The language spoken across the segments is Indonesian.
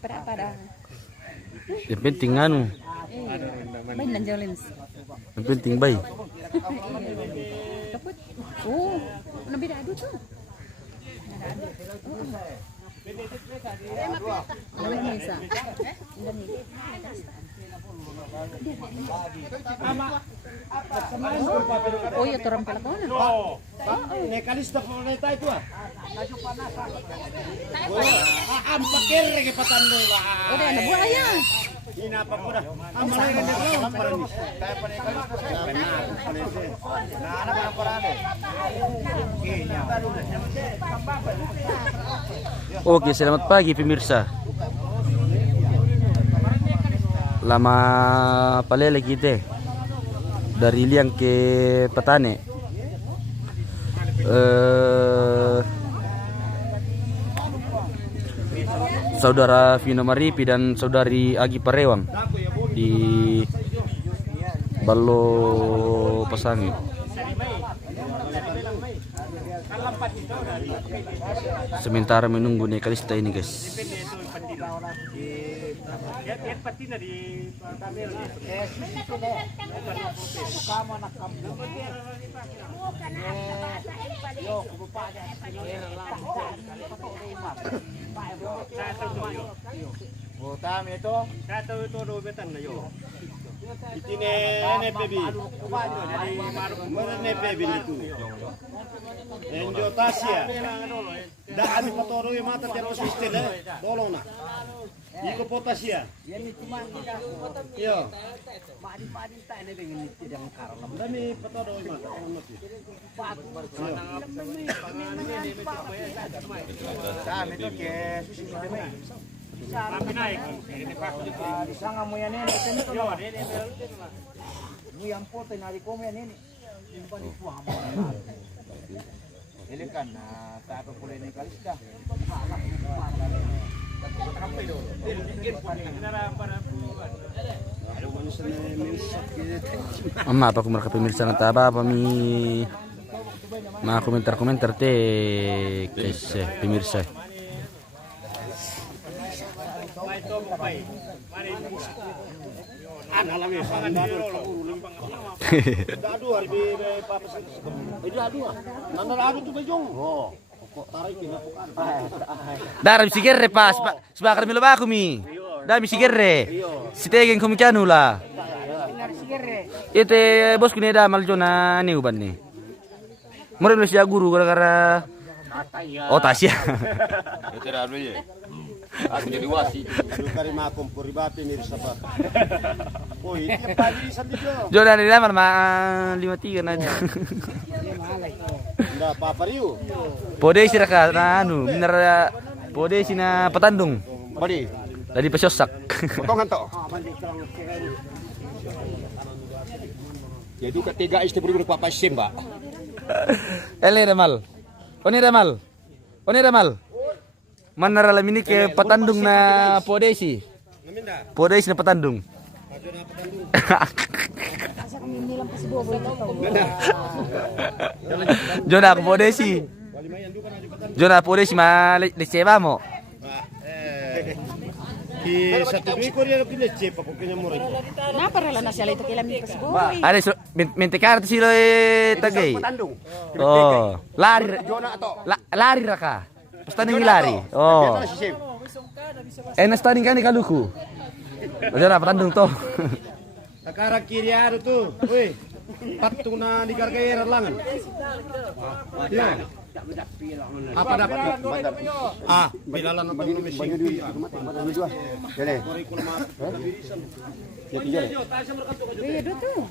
Pada Yang penting anu. bay nanjolin. Yang penting bay. Kaput. Oh, nabida adu tuh. Oh, ya turun pelakona. Nekalista favorita itu ah. Ampakir ke patando lah. Oh, ada anak buaya. Ini apa pun dah. Amal yang dia lawan para ni. Oke, selamat pagi pemirsa. Lama palele kita dari Liang ke Petane. Saudara Vino Maripi dan saudari Agi Parewang di Ballo Pasangi. Sementara menunggu Nekalista ini, guys. Botam itu. Kata itu dobetan na yo. Itine NPB. Mana NPB itu? Enjo Tasia. Daan patoro yung mata terus istile. Dolong na. Iko potasia. Yo. Madi-madi ta ini dengan tidak karam. Dami patoro yung mata. Kami itu ke Tapi naik. Di sana mo yan ini. Mo yan po tinari ko mo yan ini. Simpan itu hamo. Ini kan tak apa boleh ni Kalista. Amma apa kumar pemirsa ng taba mi mga komentar-komentar te guys pemirsa. Dar misigere pas sebakar milo ba kumi. Da misigere. Sitegen kumikanu la. Ite bos kini da maljona ni uban ni. Murah siya guru gara-gara oh Tasya. Itu dah dulu ya. Aku jadi wasit. Kari makom puribati mirsa pa. Oh, itu pagi sandito. Jodan ni naman 53 na. Nda papariu. Pode si raka na anu, minar pode si na Patandung. Badi. Dari Pasyosak. Potongan to. Jadi ketiga istri beri Papa Simba. Ele Ramal. Oni Ramal. Manaralam ini ke Patandung na Podesi. Podesi na Patandung. Jona ke Podesi. Jona Podesi ma leceba mo. Ki satu dua ekor dia pilih cepat kok kena murah. Napa rela nasi ala itu kailan mi pasibo. Ada mentekar silo tagay. Oh, lari raka. Standing lari. Oh. Standing kan di kaluku. Udah Patandung to. Sekarang kiri ada tuh. Woi. Patung na di karkaya langan. Ya. Apa dapat? Bilalan apa dulu mesti. Banyu dua. Jadi. Ya tiga. Ya do tuh.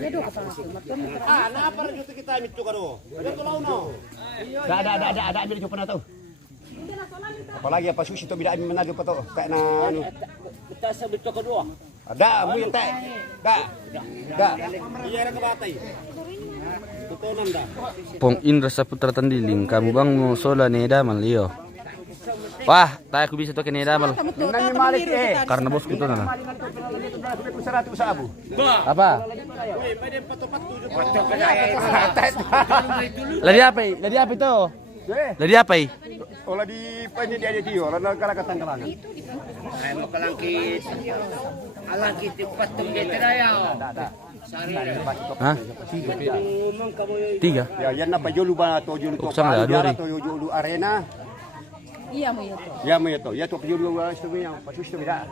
Ya do kepala tuh. Napa itu kita ambil juga do. Ada tuh launo. Ada ambil juga tuh. Apalagi apa sushi itu bila ambil menaga apa tuh. Kayak na anu. Kita sambil juga dua. Ada, mu yang tak. Da. Iya ra kabatay. Tutunan da. Pong Indra Saputra Tandiling, kamu bang mau sola ni damal iyo. Wah, tak aku bisa to kene damal. Nang malik Karena bosku to na. 100 sabu. Apa? Lagi apa itu? Ladi apa i? Olah di pani dia dia orang kala katangkalangan. Ay mo kalangkit. Alangkit yung patung dito na yaw. Hah? 3? Ya yan na pa julu ba to julu to. Uksan lah, dua hari. To julu arena. Iya mo yun. Ya mo ito. Ya to julu istri yang pasus itu tidak.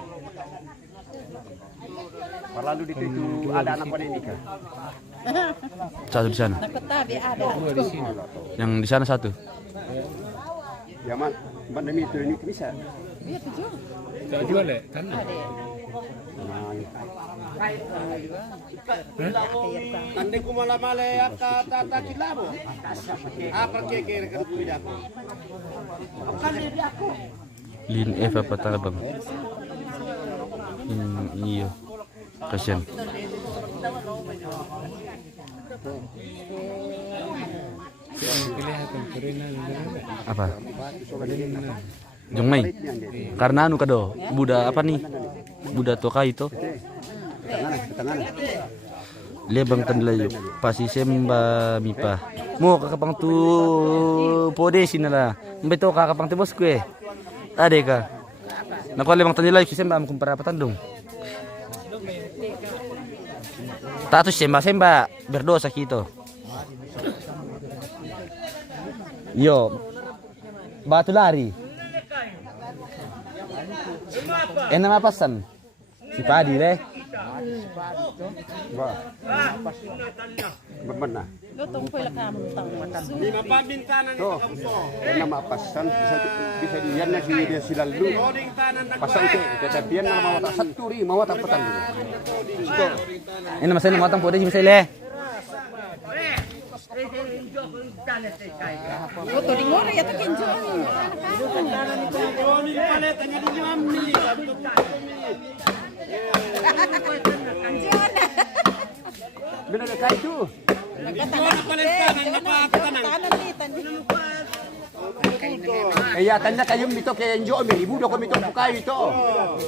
Lalu di itu ada anak pendidikan. Satu di sana. Nakatabi ada. Yang di sana satu. Ya man demi itu ini bisa. Iya tujuh. Nanti ku malah malah kata kilabo. Apa kekir ke tidak. Lin Eva Patabang. Iyo. Kasian. Apa? Jongmai. Karena anu kado, Buddha apa nih? Buddha toka itu. Tangan. Lebang tanlayo. Pasi semba mipa. Mo kakapang tu pode sinala. Mbeto kakapang tu bosku eh. Ade ka. Nakuha lebang tanlayo si semba am kumpara patandong. Tatus semba berdosa kita. Yo. Batu lari. Nama pasan. Si Padi deh. Benar. Lutong ko lang tang matan. Lima pabintanan itu nama pasan bisa dilihat nasi dia silalu. Pasang itu tetapi nama mata saturi mau tak petan dulu. Ini masih matang pode si misale. Foto di ngora ya tak kinjo. Benar dekat itu. Iya tanya kayo mito kaya enjo mi ibu do ko mito pukai ito.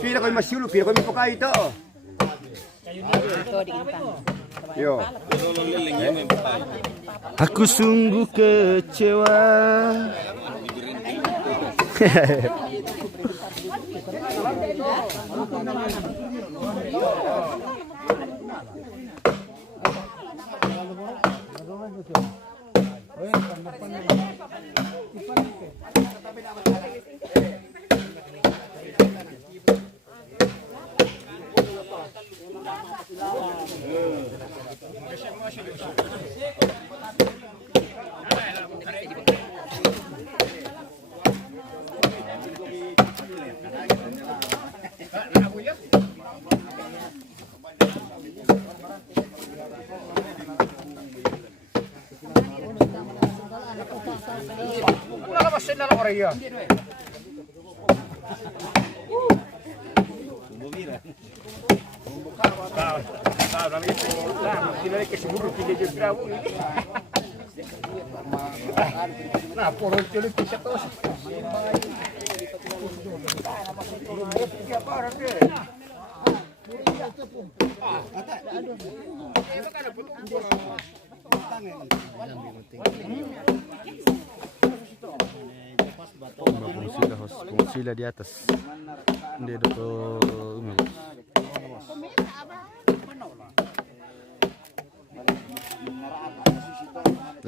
Pila ko masiulu, pila ko mi pukai ito. Foto di intang. Yo. Aku sungguh kecewa. Nah, porong cilik bisa tos. Sila di atas. Hindi dito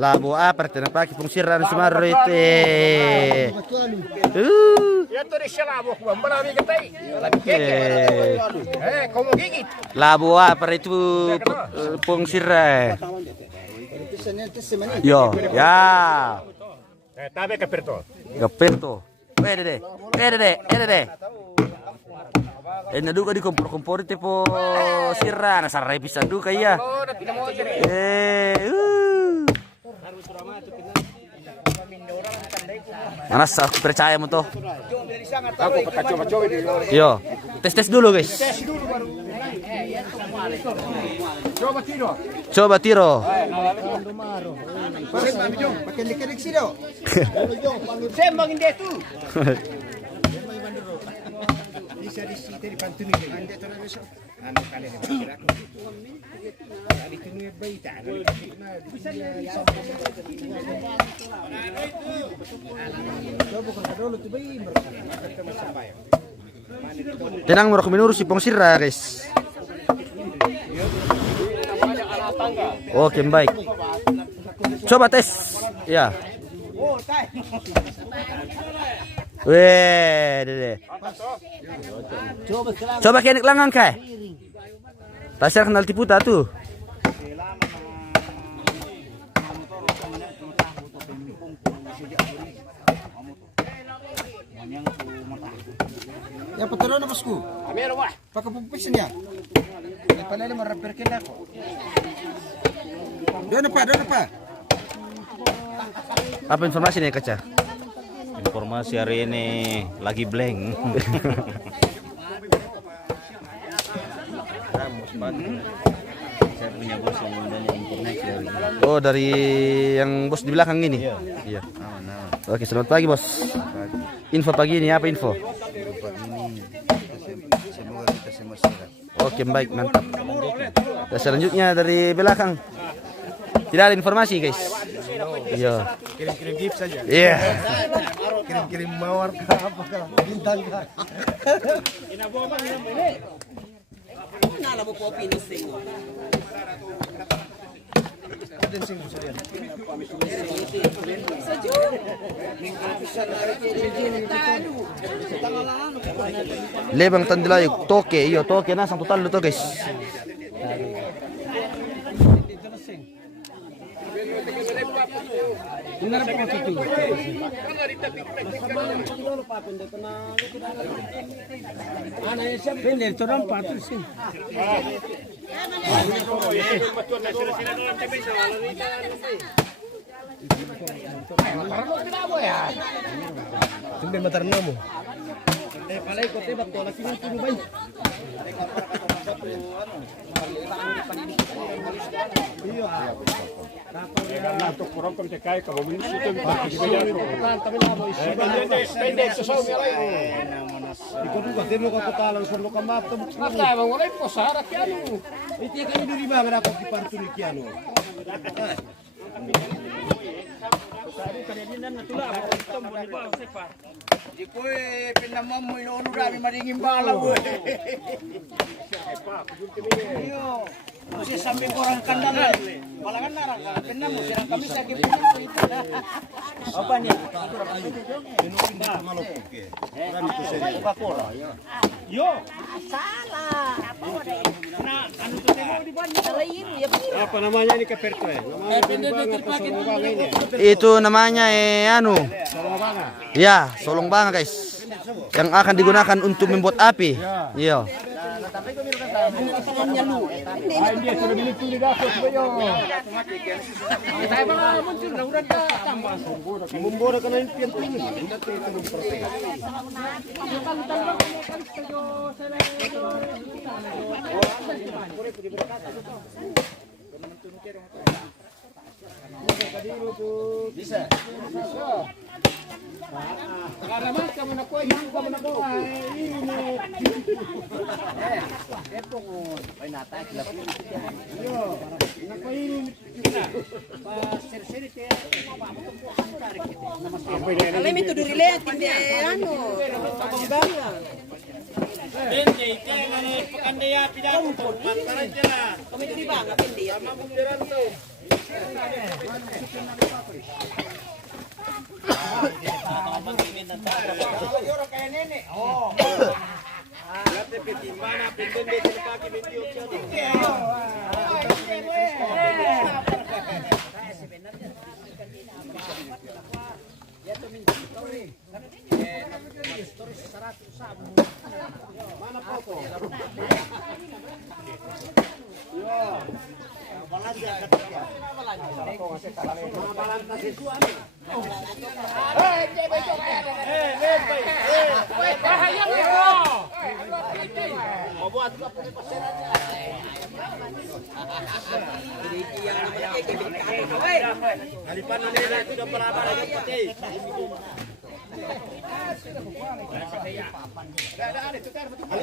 Labo aparte na paki pong sirran sumarro ite. Ya to siya labo ko, marami ka tay. Como gigit. Labo aparte itu pong sirra. Yo, ya. Tabe kaperto. Gaperto. Pwede de. Naduka di kompor te po sirra nasaray pisan duka iya. Manas aku percaya mo to. Ako pagkacoba-coba dulu. Yo, tes dulu guys. Coba tiro. Pakai lirik sido. Sembang inde tu. Bisa di sini pantuni. Ande anu kali ni kira aku. Tadi tu ni bayi tak ada. Bisa dia Tenang mo minurus si Pong Sira, guys. Oke, baik. Coba tes. Ya. Weh, deh. Coba kenek langang kai. Tasar kenal tipu tuh. Ya patalo na bosku. Amero wah. Pakapupisin niya. Ay panali mo rapper kila ko. Doon na pa. Apa informasi nih, Kaca? Informasi hari ini lagi blank. Saya punya bos yang undang informasi hari ini. Oh, dari yang bos di belakang ini? Iya. Oke, selamat pagi, bos. Info pagi ini apa info? Semoga kita semua sehat. Oke, baik, mantap. Dan selanjutnya dari belakang. Tidak ada informasi, guys. Iya. Kirim-kirim gift saja. Iya. Kirim-kirim mawar ke apa ke bintang ke. Lebang Tandilayog, toke, iyo, toke na, sang total to, guys. Tumben matarno mo. Di ko pinamam mo ino rami maringin bala ko. Iyo. Kasi sambil orang kandangan. Malangan narang ka. Pinam mo sirang kami sa gipin mo ito. Apa niya? Yo. Salah. Ano to mo di ba? Apa namanya ini Keperto ya? Itu namanya ya, solong banga, guys. Yang akan digunakan untuk membuat api. Iya. Bisa. Alamat kamu nak kuat, kamu nak kuat. Ini. Epo ko, ay natay sila. Yo, nakainin. Sir, kaya mababot ko ang tarik kito. Alam ito durile tindi ano, pambanga. Hindi, kaya nani pakandaya pinang ko. Mantaran sila. Kami di ba nga pindi. Mamudiran to.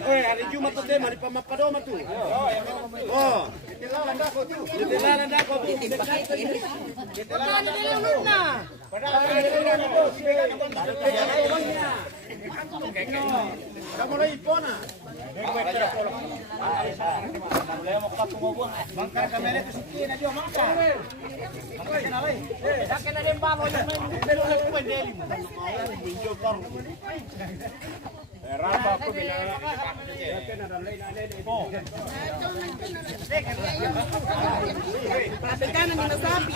Hari Jumat tuh deh, mari pamapadoma tuh. Oh, ditilalan dah kau tuh. Ditilalan dah kau tuh. Ditilalan dah. Dah mulai pona. Mangka kamera tu sikit na dia mangka. Mangka kena lai. Dah kena dembang oleh pendeli. Raba aku bilang. Papi kanan ni nasabi.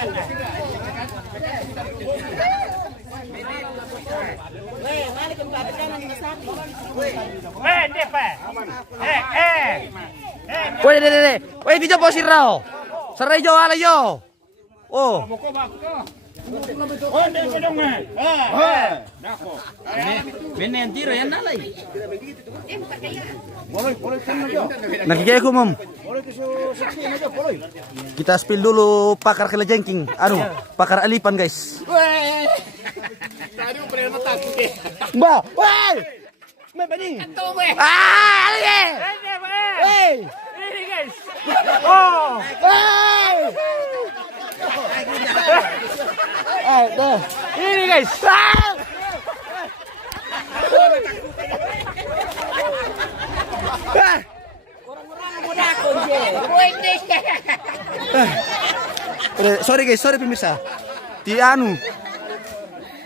Weh, mali kung papi kanan ni nasabi. Hindi pa. Woi, deh. Woi, video po si Rao. Saray jo, ala yo. Oh. Benentiro yan nalay. Nakikaya ko, Ma'am. Kita spill dulu pakar kelajengking. Anu, pakar alipan, guys. Mbak, woi. Mbak Bani. Ah, ali. Hey. Ini guys. Oh. Hey. Ini guys. Sorry guys, sorry pemirsa. Di anu.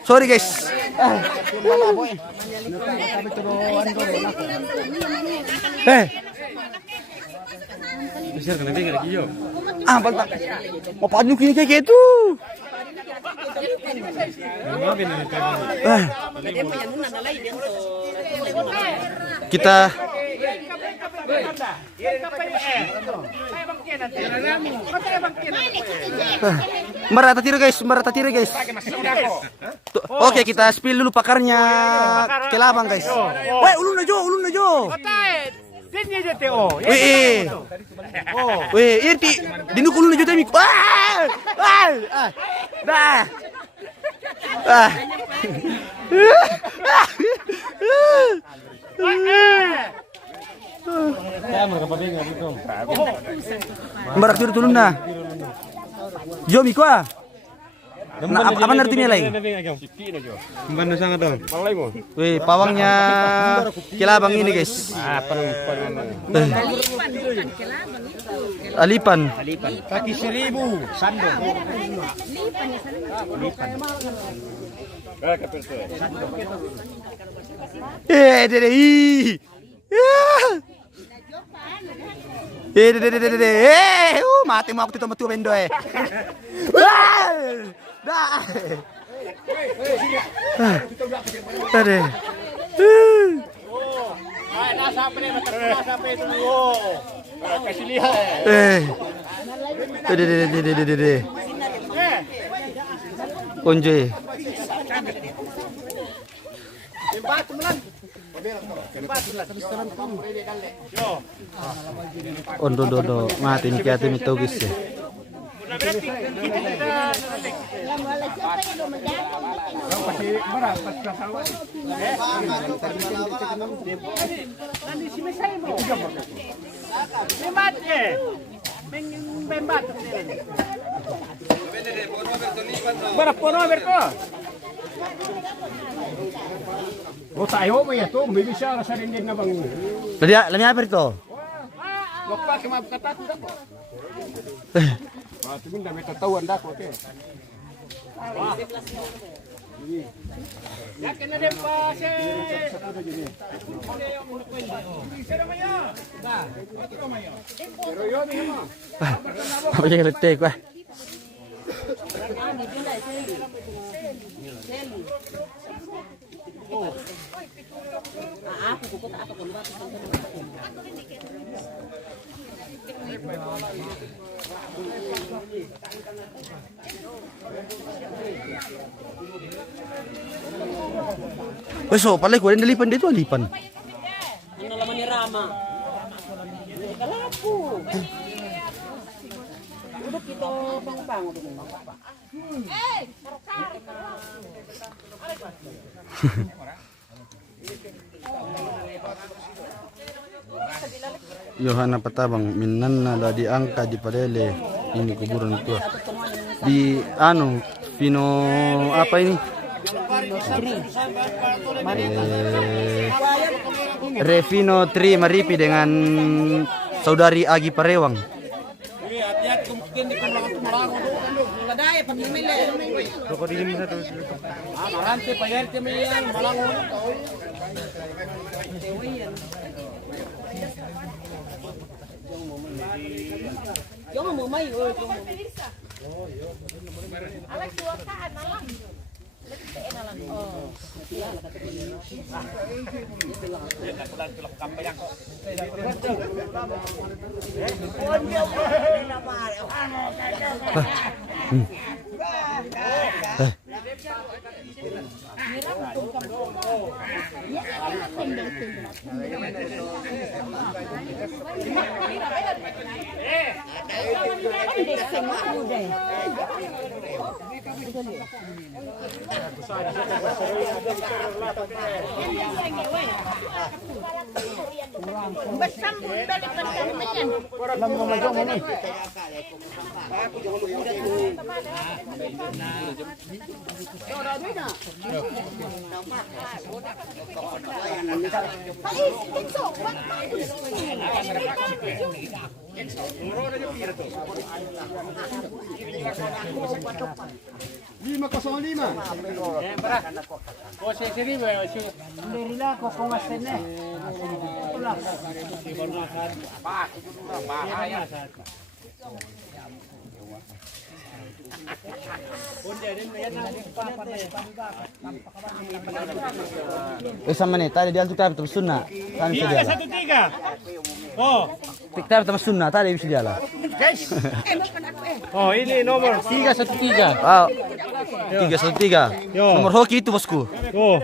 Sorry guys. Besar kena dengar lagi yo. Ah, balik. Mau panjang kayak gitu. Kita merata tiru guys. Oke, kita spill dulu pakarnya kelabang guys. Woi, ulun aja. Weh, irti dinuk ulun aja temik. Dah. Marak tiru tulun na. Jomi ko ah. Nah, apa artinya lagi? Gimana sangat dong? Wih, pawangnya kelabang ini guys. Alipan. Kaki 1000 sandung. Mati mau aku tuh bendo eh. Dah. Tadi. Kasih lihat. Onje. Ondo mati ni kiate mi togis ya. Oh, tayo mo ya to, may bisa sa rin din na bang. Lami apa itu? Lokal ke mabkatat ko. Ah, tingin na may tatawan dako te. Yakin na din pa si. Apa yang letek wah? Besok paling gue nelipan dia tu lipan. Ano laman ni Rama? Kalapo. Udah kita pang-pang. Yohana Patabang minanna la diangka di Palele. Ini kuburan tua. Di Vino apa ini? Revino Tri Maripi dengan saudari Agi Parewang. Sama nih, tadi dia tukar terus sunnah. Kan bisa dia. 1-3. Oh. Tiktar terus sunnah, tadi bisa dia lah. Oh, ini nomor 313. Wow. 313. Nomor hoki itu bosku. Oh.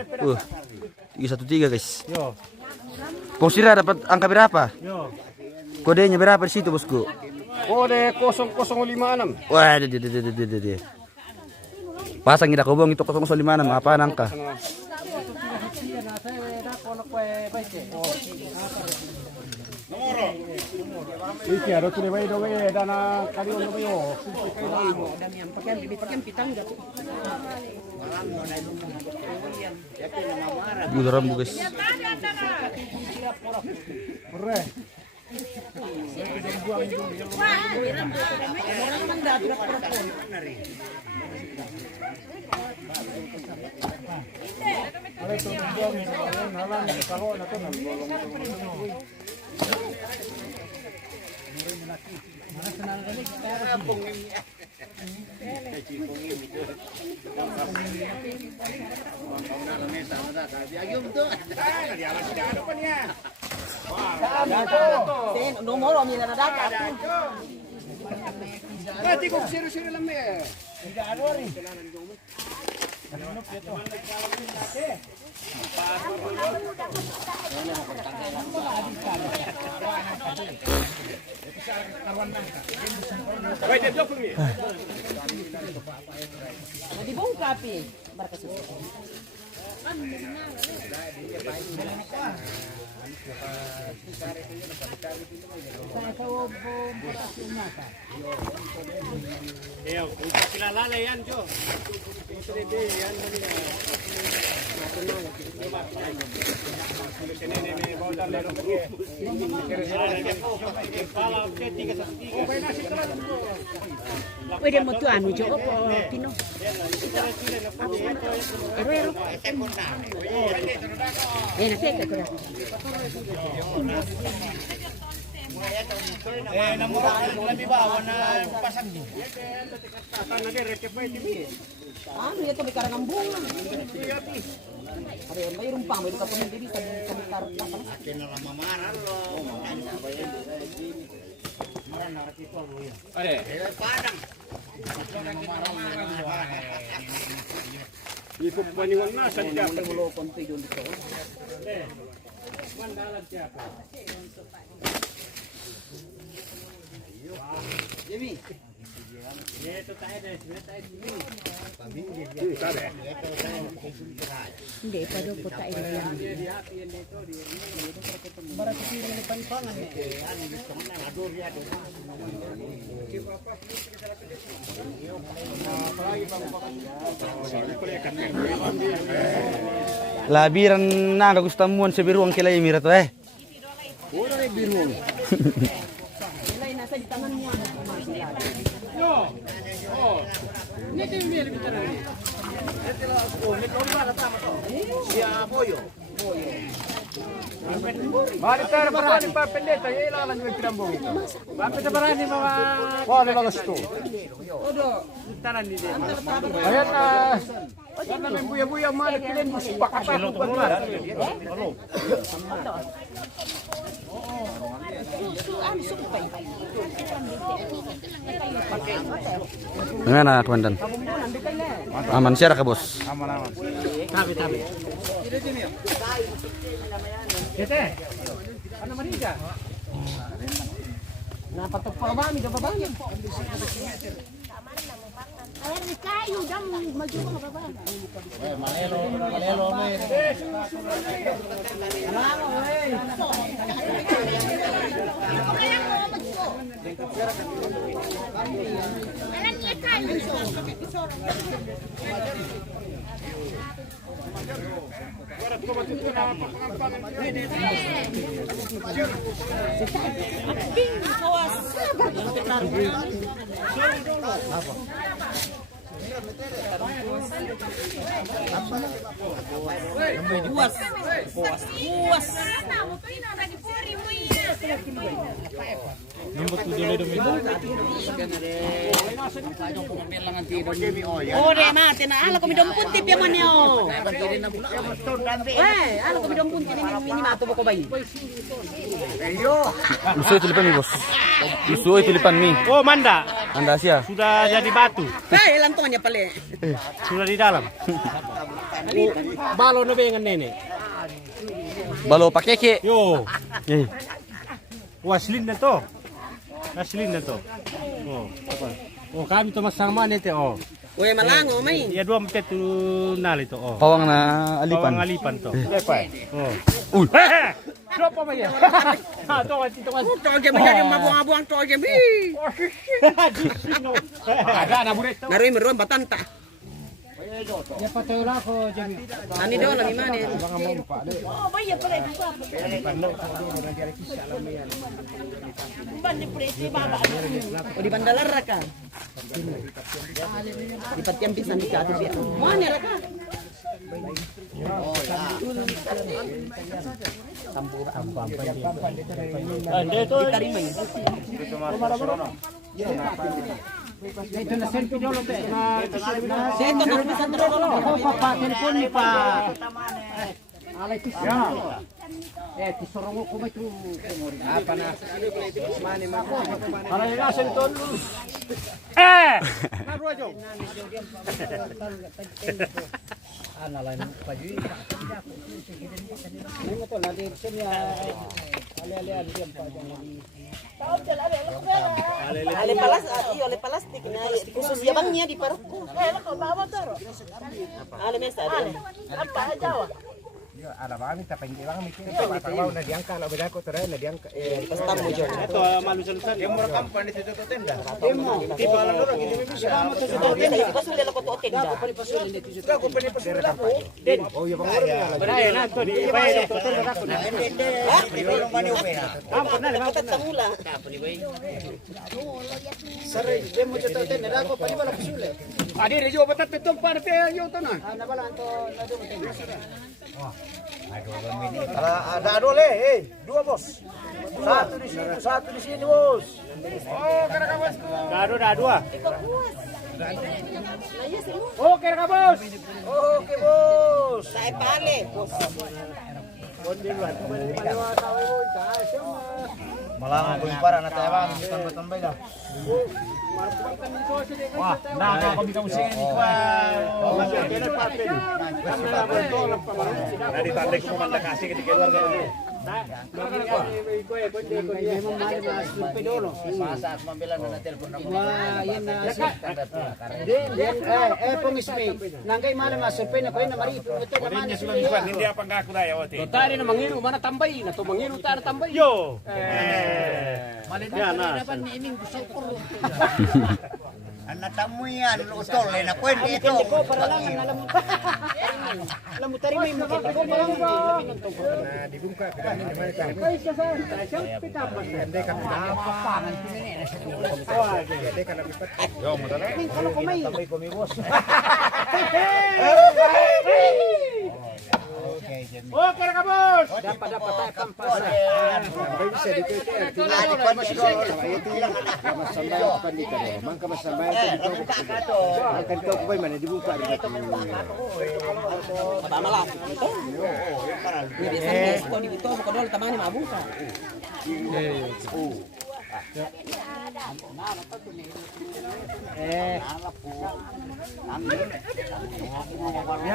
313 guys. Yo. Posira dapat angka berapa? Yo. Kodenya berapa di situ bosku? Kode 0056. Wah, dia. Pasang kita kobong itu 056 apa angka? Iki harus dibayi dong dana kali untuk yo. Udah rambu guys. Nomor om nila na data. Berarti kok siro-siro lang eh. Dibungkap eh. Yo, kung kilala yan, Jo. Yan Pwede mo tu anu jo opo Pino. Ero. Nafika ko na. lebih bawah na pasang ni. Ano ito may karang bunga. Ada may rumpang may kapon dili sa komentar pa. Akin na lang mamaral lo. Are, padang. Ikut paniwan na sa dia Mulo konti doon dito. Mandalan siapa? Jimmy. Hindi pa daw po tayo lang. Labiran na kagustamuan sa biruang kilay mira to eh. Ilay nasa tangan niya. Maritar marani pa pendeta, ilalan yung pinambong ito. Bakit marani mga... Oh, may mga gusto. Tanan ni din. Ayan na... Ayan na may buya-buya mga kilin mo. Pakasalo ko na. Ngana komandan. Aman siya ka bos. Tabi. Kete. Ano man ika? Napatok pa ba? May bababa. Ayan, kayo dang magjuka ka ba? Malelo may. Alam niya kayo. Puas. Ore mate na ala ko midong puntip yaman yo. Ala ko midong puntip ni mato ko bay. Gusto tulipan mi bos. Gusto tulipan mi. Oh, Manda. Anda siya. Sudah jadi batu. Ilan to niya pala. Sudah di dalam. Balo na bengan nenek. Balo pakeke. Yo. Eh. Waslin na to. Waslin na to. Oh, apa? Oh, kami to masama nete oh. Uy malango may. Ya dua meter tu nal itu oh. Pawang na alipan. Pawang alipan to. Oh. Uy. Siapa ba yan? Ha, to ito kan. Toge mo yan yung mabuang-buang toge mi. Ada na buret. Naroy batanta. Ya patola ko jami. Ani daw lagi mana? Oh, bayar pala ito pa. Bandi presi baba. O di bandalar ra ka. Di patiam pisan di ka dia. Mana ra ka? Ditarimay. Ito na selfie dolo te. Seto na pisan dro. Ako pa telepon ni pa. Alay tisya. Tisorong ko may tu. Apa na? Mani mako. Para ilasan to. Naru ajo. Analay pa ju. Nimo to na di senya. Ale diam pa Ale plastik na khusus yabangnya di parok. Ale mesa. Apa Jawa? Ada bami tapi hilang mikir. Kalau na diangka la beda ko tara na diangka. Pastar mo dyan. Ito malusan-lusan. Yung mura company dito to tenda. Tipo ala loro gini bisa. Ipasuli ako to tenda. Ko panipasula ko. Oh ya pangoro na. Beraya na to di bayad to tenda ako na. Pero mani upena. Ampun na lemang. Tangula. Sare demo jota tenda ako pani bala pasule. Adi rejo batat petong parte yo to na. Na bala anto na do tenda. Ada dua le, dua bos. Satu di sini bos. Oh, kira bosku. Ada dua. Oh, kira bos. Oke bos. Saya pale. Malang aku para na tayo bang tambay dah. Wah, nah kami kamu sing ini Nah, ditandai ke pemandangan asing di keluarga ini. Nangkay malam masuk pe na ko na mari ito naman Hindi apa nga ako daya ote. Tari na mangiru mana tambay na to mangiru tar tambay. Yo. Malinaw na ba ni ining gusto ko. Anak tamu yan utol na kwento ito Ko para lang alam mo. Alam mo tari may mga ko para lang. Oke ka boss. Dapat tayo kampasa. Tama lang. Ito. Hindi sa esto ni ito ko dol tamani mabuka.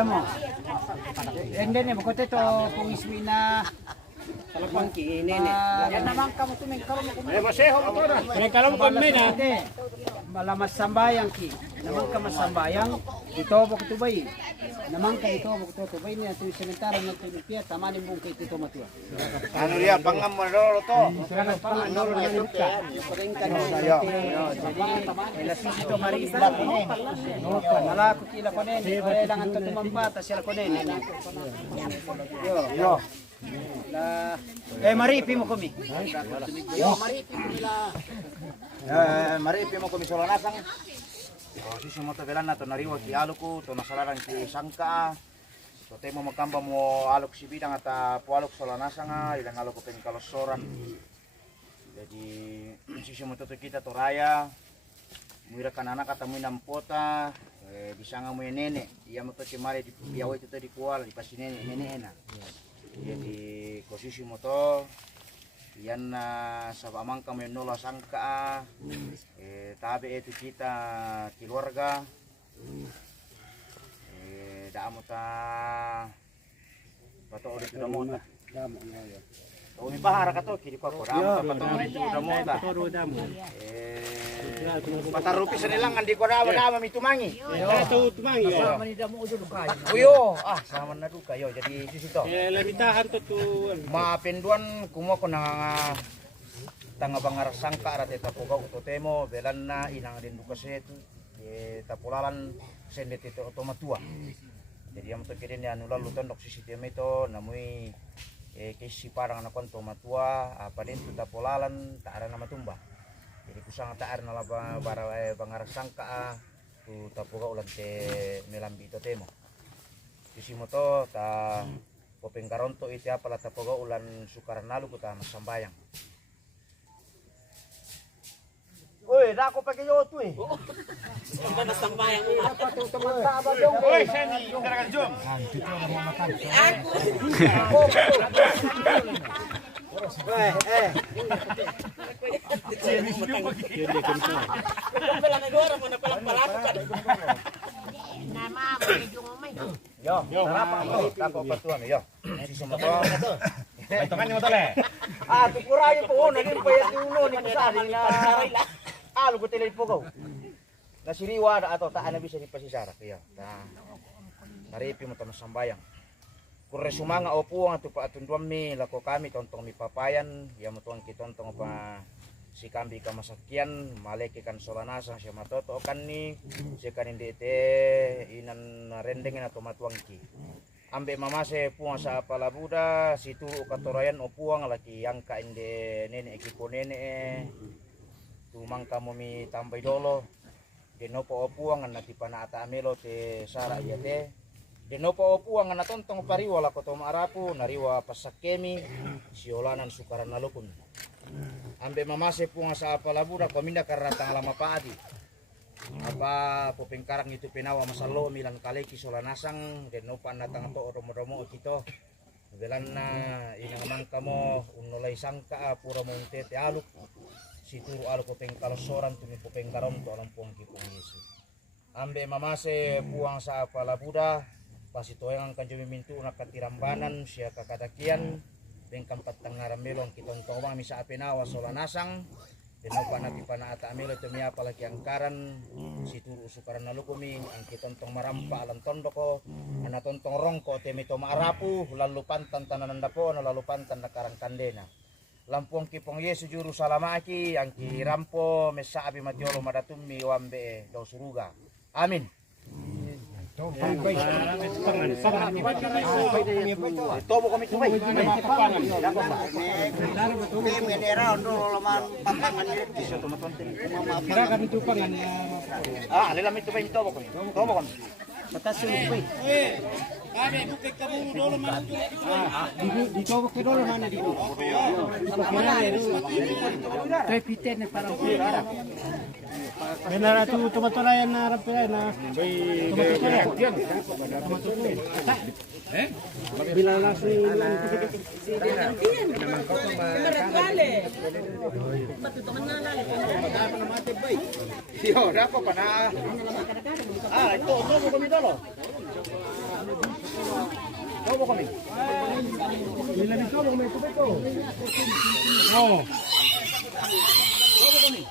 mo and then mo kote to kung ismi na Talapang ki nene. yan naman kamo tumeng karon mo Eh maseho mo to na. May kalam ko men ha. hindi malamas sambayang ki naman ka masambayang ito mo kutubay naman ka ito mo kutubay ni ato sementara ng tulipia tamanin mong kay tito matua Ano riya pangam mo to. sira pa andoro na luka Paring ka no. ito mari isla no malako kila ko nen lang ang tumamba ta sila ko nen yo maripi mo kami Maripi mo kami solanasang. Sisi mo to belan na to nariwa ki aluku to nasalaran ki sangka. To temo magkamba mo aluk si bidang ata pualuk solanasang ilang aluk ko pengkalosoran. Jadi sisi mo to kita to raya. Muira kanana kata mu nampota bisanga mu nene. Ia mo to cimare di piawe itu di kuala di pasinene nene na. Jadi posisi mo to yan sa amang kami nula sangka tabi itu kita keluarga damo ta pato ulit na mo ta o mi bahara ka to kiri pa ko damo ta pato ulit na mo ta patarupi sa nilang hindi ko na mitumangi Ito tumangi. uyo sama na du kayo jadi sisi to Lamitahan to tu. mapenduan kumo ko nang tanga bangar sangka arate tapugaw to temo belan na inang din dukaset tapulalan sendet itu otomatua jadi am to kirin ya nulal luton dok sistem itu namui kesi parang na kon tomatua apa din tapulalan taara na matumba jadi kusang taar na laba bangar sangka tu tapugaw ulan te melambi to temo sisi moto ta popeng karonto iti apala tapoga ulan sukarnalu kuta masambayang. Oi, dako pakai yo tu Mana sambayang Oi, sani, karakan jom. Pala negara mo na palang palakan. Nama medyo may. Yo, dako patuan yo. Sisi moto. Ito man mo tole. Tukurayo po uno din pa yung uno ni kusari na. Alo ko tilay po nasiriwa na ato taan na bisa ni pasisara kaya naripi mo tamas sambayang kure sumanga opo ang tupa atunduan mi lako kami tontong mi papayan ya mo tuang kitontong pa si kambi ka masakyan maleki kan solanasa siya matoto kan ni siya kanindi ite inan rendeng na tumatuang ki ambe mamase puang sa palabuda si turu katorayan opuang laki yang ka inde nene ekipo nene tumang kamu mi tambay dolo denopo opuang na tipanata amelo te sara yate denopo opuang na tontong pariwa la koto maarapu nariwa pasakemi siolanan sukaran nalukun ambe mamase puang sa palabuda kominda karatang lama paadi apa popengkarang itu penawa masalo milan kaleki solanasang denopo natang to romo-romo kito belan na inangamang kamo unolay sangka pura monte te aluk si turu alu popeng kalosoran tumi popeng karon to alam puang kipong Yesus ambe mamase puang sa palabuda pasitoyangan kan jumi mintu nak katirambanan sia kakadakian bengkam patang ngaramilong kitong tawang misa apinawa solanasang dinopa na pipanaata amilo tumia palagi angkaran situru usukaran nalukumi ang kitontong marampa alam tondo ko anatontong rongko temito maarapu lalu pantan tanananda po lalu pantan nakarang kandena lampung kipong Yesu juru salamaki ang kirampo mesabi matiolo madatumi wambe do suruga amin. Tobo kami tubay. Kira kami tupangan. Alila mi tubay tobo kami. Tobo kami. Batas yung tubay. Kami bukit kamu dolo man. Di tobo ke dolo mana di. Repite ne para pira. Menara tu tumatorayan na rapira na. Bila langsung itu kami dulu. Coba kami. Bila dicoba kami itu betul. Oh. Coba kami.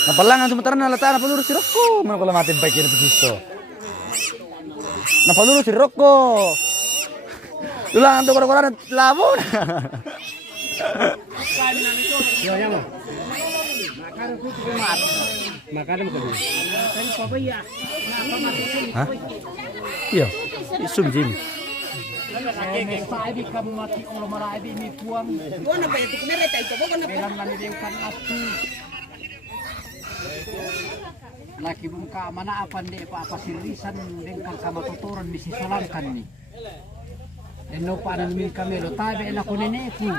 Napalangan sementara nalata napalurus si Rocco. Mana kalau mati baik ini begitu. Napalurus si Rocco. Dulang tuh koran labun. Yo ya lo. Makanan bukan. Hah? Iya. Isum Jim. Sabi kamu mati kalau marabi mi puang. Bukan apa ya? Tikmere tayo ito. Bukan apa? Beran manibingkan atu. Laki bungka mana apa ndek apa sirisan bengkang sama tuturan misi solankan ni. Dan no panan mi kamelo tabe na ko neneku.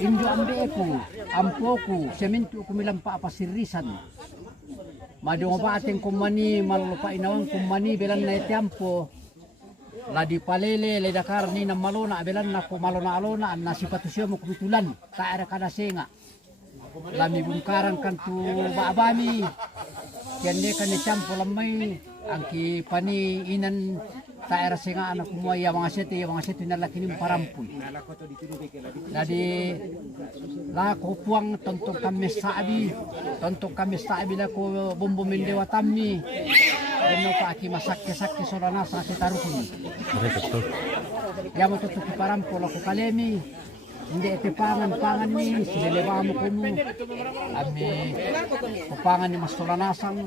Injo ambeku, ampoku, semintu kumilampa apa sirisan. Madu ating kumani malupa inawang kumani belan na tiempo. La di palele le dakar ni na malona belan na ko malona alona na sipatusyo mo kumitulan ta era kada senga. Lami bungkaran kan tu baabami. Kende kan tiempo lamay angki pani inan ta era senga anak mo ya mga sete na lakinim parampun. Jadi la ko puang tontong kami sabi na ko bumbumin dewa tammi. Ano pa aki masakit solana sa kitarukun. Yamu tutu parampol ko kalemi. Hindi iti pangan ni sinelewa mo kuno. Ami pangan ni mas solanasang.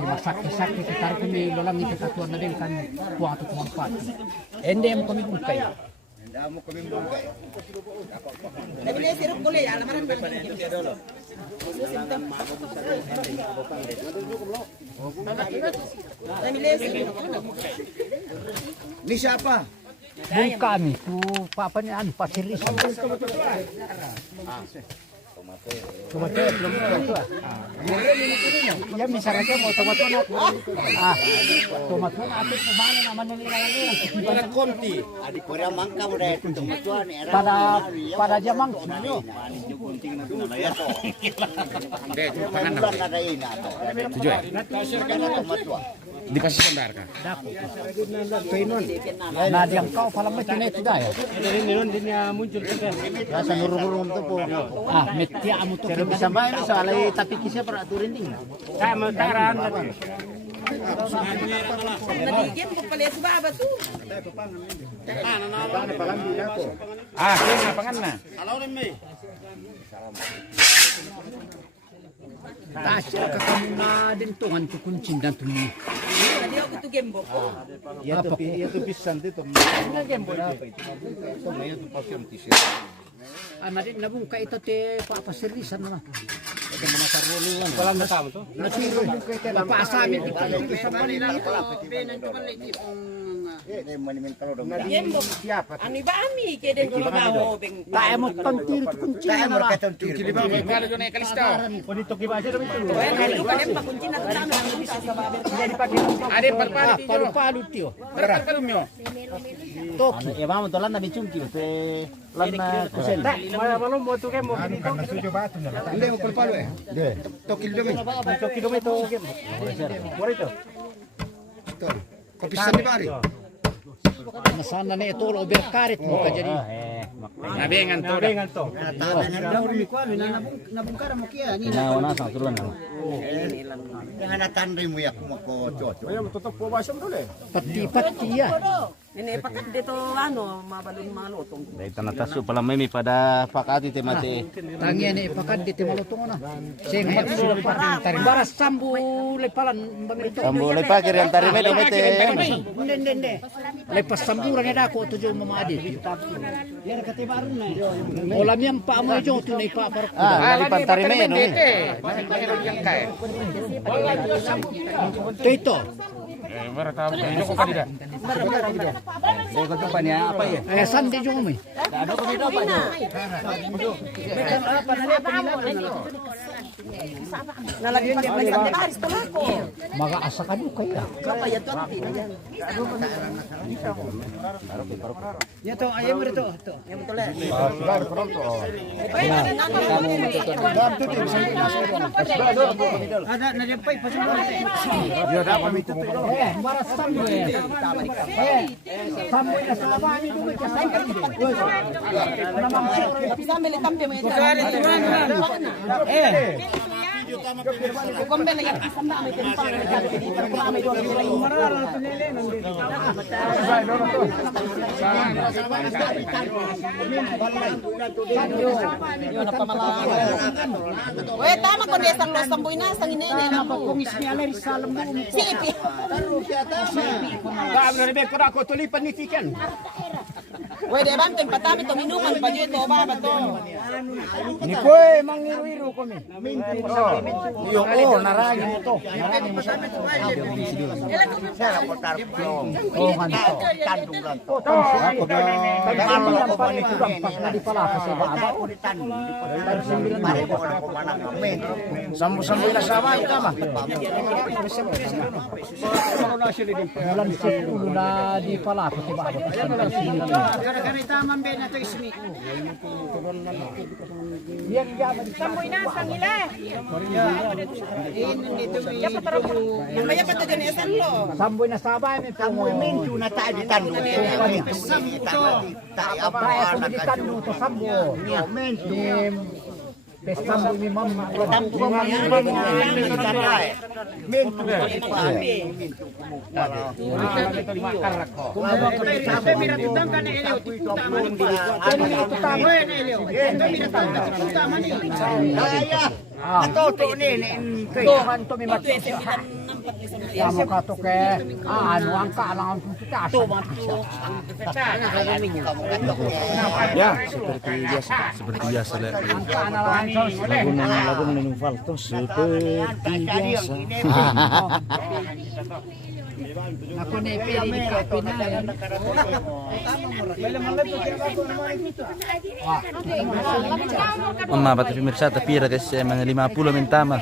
Masakit kitarukun ni lolang iti katuan na din kan kuwang tutumampat. Hindi mo kami bungkay. Tapi dia sirup boleh ya, lamaran boleh. Ni siapa? Bukan kami, tu papa ni an pasirisan. Tomato belum tentu. Ya misalnya mau tomato nak. Tomato apa kemana namanya ni orang Konti. Adik Korea mangka udah tomato ni era. Pada zaman Dikasih sandar kan? nah yang kau palang macam itu dah ya. Ini dia muncul juga. Rasa nurung tu po. Meti amu tu bisa main soalnya tapi kisah peraturan ini. Saya mau taran. Nadigyan ko pala sa baba tu. Sini ngapangan na. Tasya ka kamu na din tungan tu kuncin dan tu. Tadi ako tu gembo ko. Ya tu pisan tu. Anak din nabung ka ito te papasirisan na. Walang natamo to. Napaasamin ito. Yan mo. Ano ba ami? Kaya din ko trabaho. Tayo mo tantir kunci na lang. O dito kiba siya dito. Kaya kaya ka din pakunci na tama ang sa babar. Ade Palu-palu tiyo. Toki. Ya vamos tolan na bichunki pe lan kusen. Maya malo mo to kemo. Hindi mo palo eh. Toki dumi. Toki dumi to kemo. Morito. Kopisan ni bari. Nasana na ito lo berkarit mo ka jadi. Nabengan to. Nawana sa turuan na. Hanatan rin mo yak mo ko chocho. Ayo tutup po ba siya dole? Pati-pati ya. Nene pakat dito ano mabalong mga lutong. Dahil tanataso pala may pada pakati temate. Tangi ni pakat di malutong na. Sing matsul tari baras sambu lepalan bamirito. Sambo lepa kiri ang tarime domete. Nende. Lepas samburan ada ko tujuh mama adi. Olam yang pa mo jo tu ni pa par. Lipan tarime no. Tito. Sandi jo mo. Nalagyan din may sa baris to ako. Mag-aasa ka mo kaya. Kapayat to ang tinayan. Yato ayam rito. Yan mo tole. Ada na pay pa baras sambu. Sambu na sa labani dumi ka Bisa mili tampi mo ito. Kung ben yang asamba may tinpa dito ko may do Oy, tama ko desang los samboy na sang inay na po. kung ismialer sa lambu. Sipi. Dami na rin ko na ako tulipan ni Tiken. Oy, di ba ang patami to minuman pa dito ba ba to? Ni koy mangiru-iru kami. Yung narangin mo to. Narangin mo siya. Oh, ganito. Tandulan to. Pagkamilang pa rin ito ang pagkali pala kasi baba. Sambu-sambu na sama yung kama. Mulan sepuluh na di pala kasi baba. Yang jaman Samboy na sang ila. Yung maya pa to din esan lo. samboy na sabay may Kamu mintu na tayo di tandu. Tayo apa Kaya na kumidikan mo to sambo. mintu. Sambo ni mama. Atoto ni Tuhan to mi mati. Kamu kato ke ano ang kaalangan kong kita. Ya, seperti biasa lah. Ang kaalangan Lagu menung falto seperti biasa. ako na pili ni ko pinayan. Mamma patto pemirsa tapi ada kasi mga 50 mentama.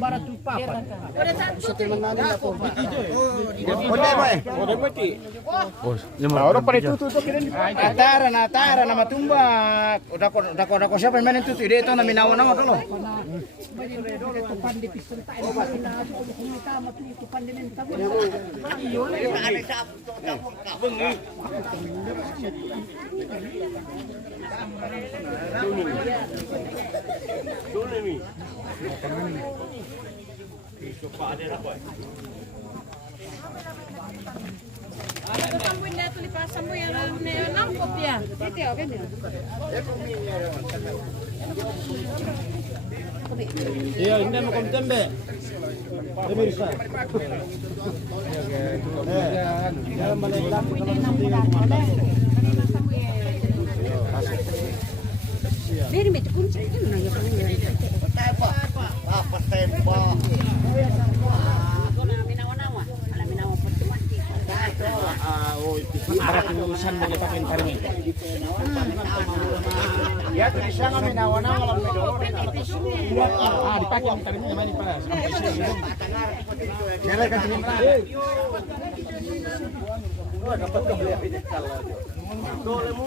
Barat papa. Oh, orang Pada tutup Atara na matumba. Udah ko siapa yang main tutu dito na minawa na mo to. Iya, hindi mo kumtembe. Pemirsa. Beri met kunci itu nanya panggil. Dapat tembak. Minawa-nawa, ala minawa pertemuan. Urusan boleh pakai tarik. Ya tuh siya nga minawa-nawa lang medoro. Dipakai tarimnya mana pa? Sila kasi ni dapat ka beli ini kalau. Dole mo.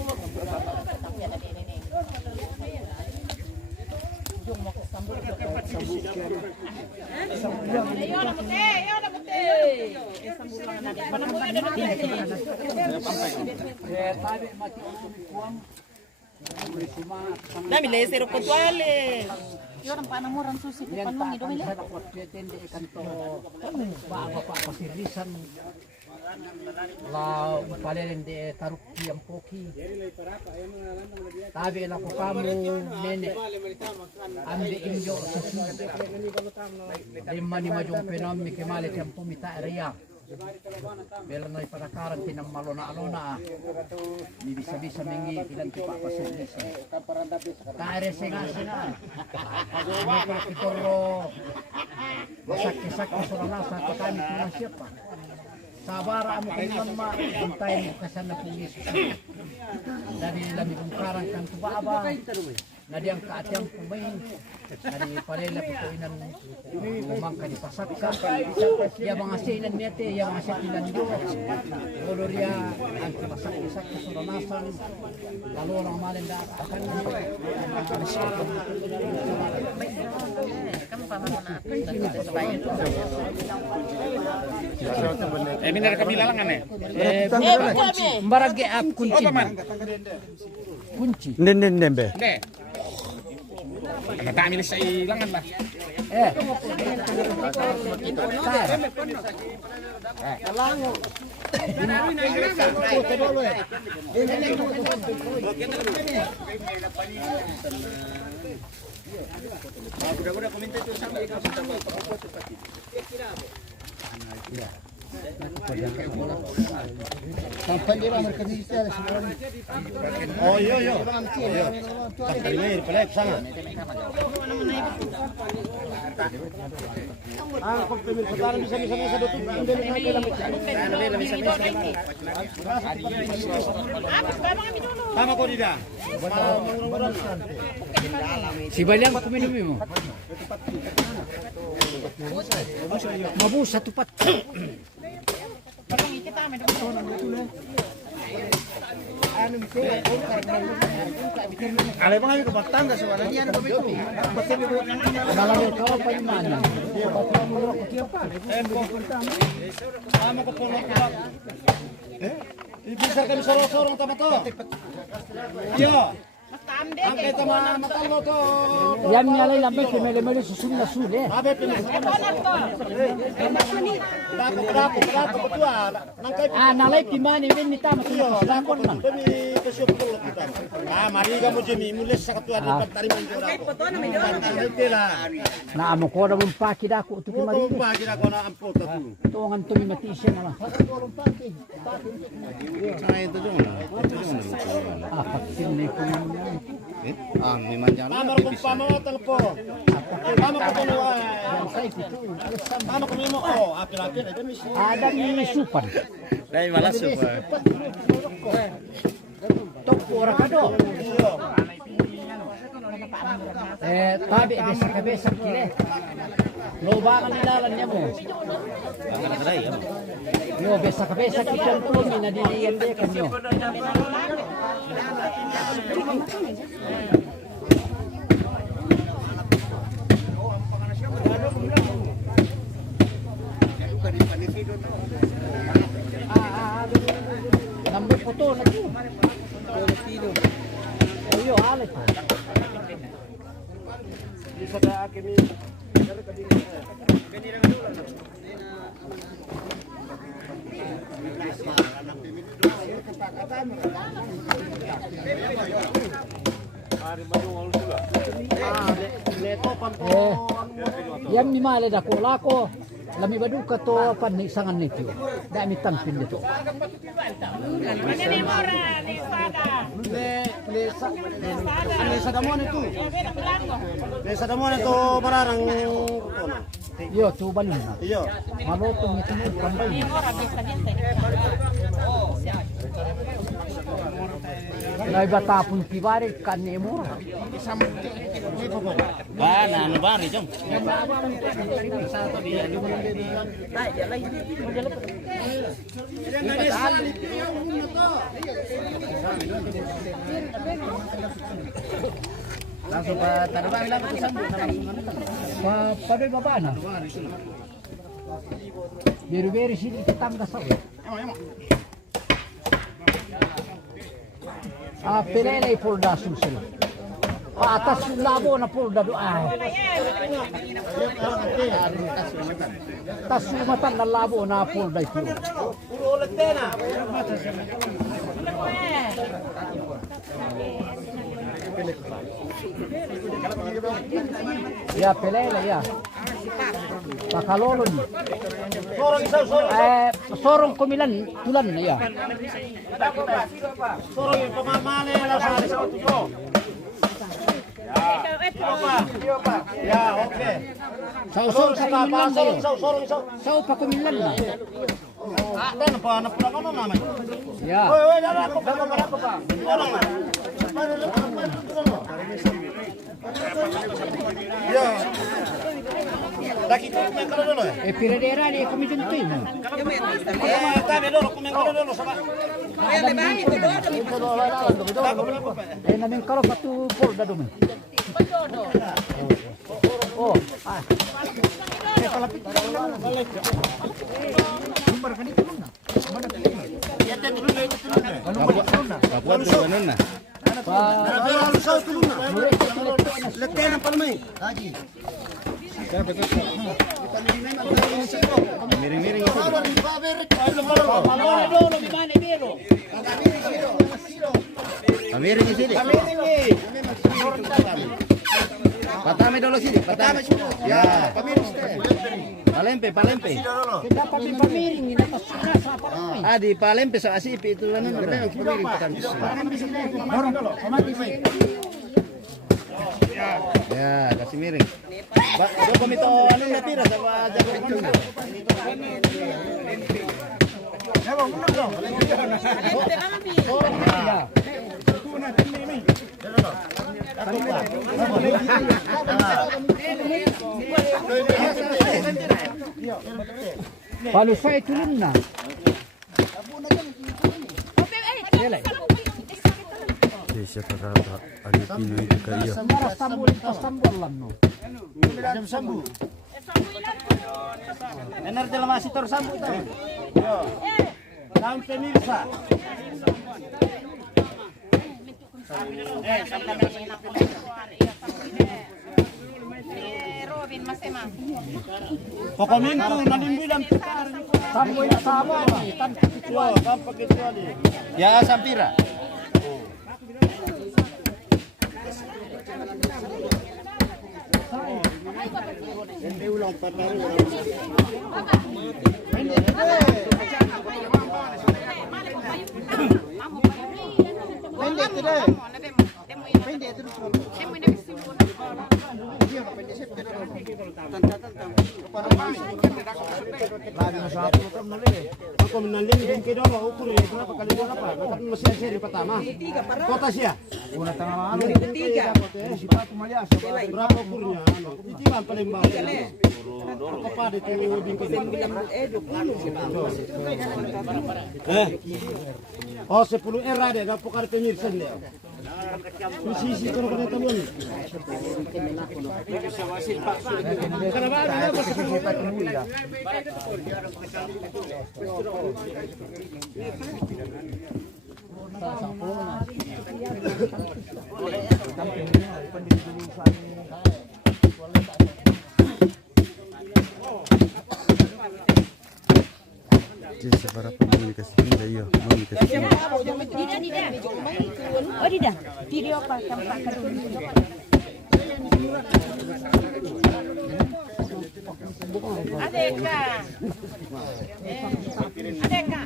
Dami le zero puntuale. Yo orang panang orang susi panang itu beli. Pasirisan la paleren de taruki yang poki tabi la ko kamu nene ambe injo susu de mani majong penam mi kemale tempo mita area bela noi para karantina malona alona ni bisa mengi bilang tipa pasirisan kare senga ako kitoro sakit soranasa ko kami tuna siapa sabara mo kanyan ma antayin mo kasan na pulis dari lami bungkaran kan tubaba nadi ang kaatiang pumay nadi palela po inan umangka di pasakka ya mga sinan miyate ya mga sinan do koloria ang pasak-isak sa suranasan lalo ng malin da akan Kamu paham mana? Supaya Minar kami lalangan ya. Barangge up kunci. Kunci. Nembe. Nde. Kami sa ilangan lah. Udah komentar itu sama ikaw sa tambal. Oh, yo. Kali ini pala sana. Kung pemil pagkaran bisa sa dito. Hindi na bisa. Tama ko dida. Si Balyang kuminum mo. Mabus satu pat. Alay mga kapatang sa wala niya na pamito. Malamig ka pa man. Tama ko po lang. Ibisar kami sorong tama to. Yo. Ang kay tama matal mo to. Yan nyalay lamay kemele susun na sule. Abe pino. Dapo tua. Nalay kimani wen ni tama Yo, dapo man. Kami kasyo po kita. Mari ka mo jemi mules sa katua di pagtarima jora. Na amo ko na mong paki dako to kimari. Kung pa kira ko na ampo ta tu. Tuangan to mi mati siya na. Ay ito dong. Paksin ni ko niya. May manjang. Tama ko pamawatan po. Tama ko to. Tama ko mo ko. Apil-apil ito mi. Ada ni supan. Dai malas super. Tok ora kado. Tabi besa kabesa kile. Loba nilalan niya mo. Yo besa kabesa kitang tulong na diliyan de kanyo. Nambut foto na tu. Ayo alis. Bisa da akin ni. Yan ni male da ko lako. lami baduka to pan ni sangan nito. Dami tanpin dito. Sa damon itu. Sa damon itu bararang Yo, tu balon na. iyo. Malutong ito mo tambay. Lai batapun kibari kan ni mo. Ba na ano ba rin? Langsung pa tanabang lang ko sambo na padoy baba na. Beri sini tetangga saw. Pelelay polda susil. Atas labo na polda doa. Tas sumatan na labo na polda ito. Ya pelelay ya. Pakalolo ni. Sorong kumilan tulan na ya. Sorong yung pamamali lang sa utuso. Ya, okay. Sorong sa kumilan na ya. Sorong. Sao pa kumilan na. Dan pa na pula ano naman. Ya. Oy, dala ko pa. Sorong na. Ya. Daki ko may kalolo eh. Piradera ni kumilan to mo. Tabi lolo ko may kalolo sa ba. Namin karo patu polda dumi. Oh, Pamiring di sini. Patame dulu sini. Patame. Ya. Palempe. dapat pamiring ni dapat sa pa. Ah di Palempe sa Asipi itu kan. Pamiring patame. Ya, kasih miring. Ba kami to ano natira sa jago itu. Palu saya turun na. Desa kakak Alipino itu kayo. Samara sambol lang no. Sambu. Enar dalam asitor sambu tahu. Yo. Daun pemirsa. Robin Masema. Pokoknya itu nanti bilang Samboy na sama ni. yo tanpa kecuali. Ya Sampira. Ako menalin din kayo daw ukur ni kenapa kali dua apa? Dapat masih seri pertama. Kota sia. Una tanga ano. Berapa ukurnya? Itu kan paling bawah. Apa ada tu bingkai? Oh 10 era deh, dah pokar pemirsa dia. Sisi kalau kena tamuan. Kenapa ada apa? Desa para komunikasi pindah yo, komunikasi. Oh tidak. Video apa tampak Adeka. Adeka.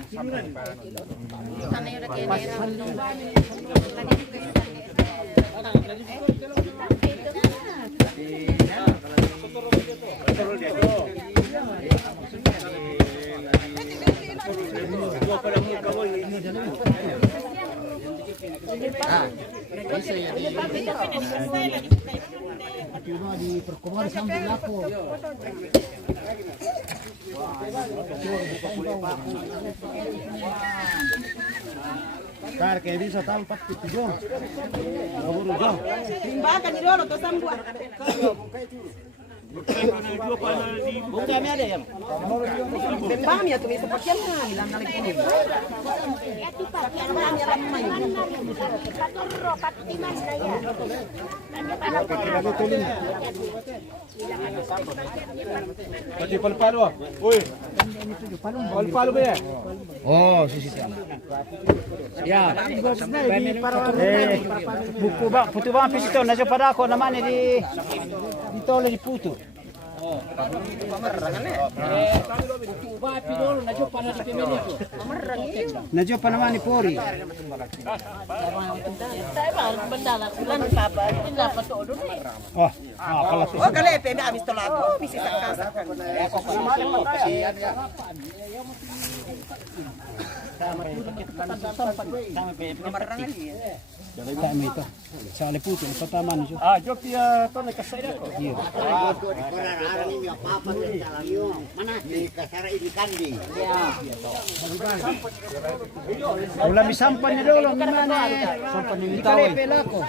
Di perkumpulan sambil aku. Cara kayak bisa tampak gitu jong. Kabur jong. Timbakan di dulu tuh sambua. Bukan ada ya. Paham ya tuh itu pakaian kan bilang kali ini. Pati palu-palu. Woi. Palu-palu ba ya? Oh, sisi. Ya. Buku ba, putu ba pisito na pada ako naman di tole di putu. Najo pa naman ni Pori. Oh, kalas. Oh kalepe na abis tolako bisi sa casa. Kami ito. Sa Liputo, pataman niyo. Ah, jok dia to na kasay ko. Ulam misampan ni dolo ngimana. Sampan ni taway. Pela ko.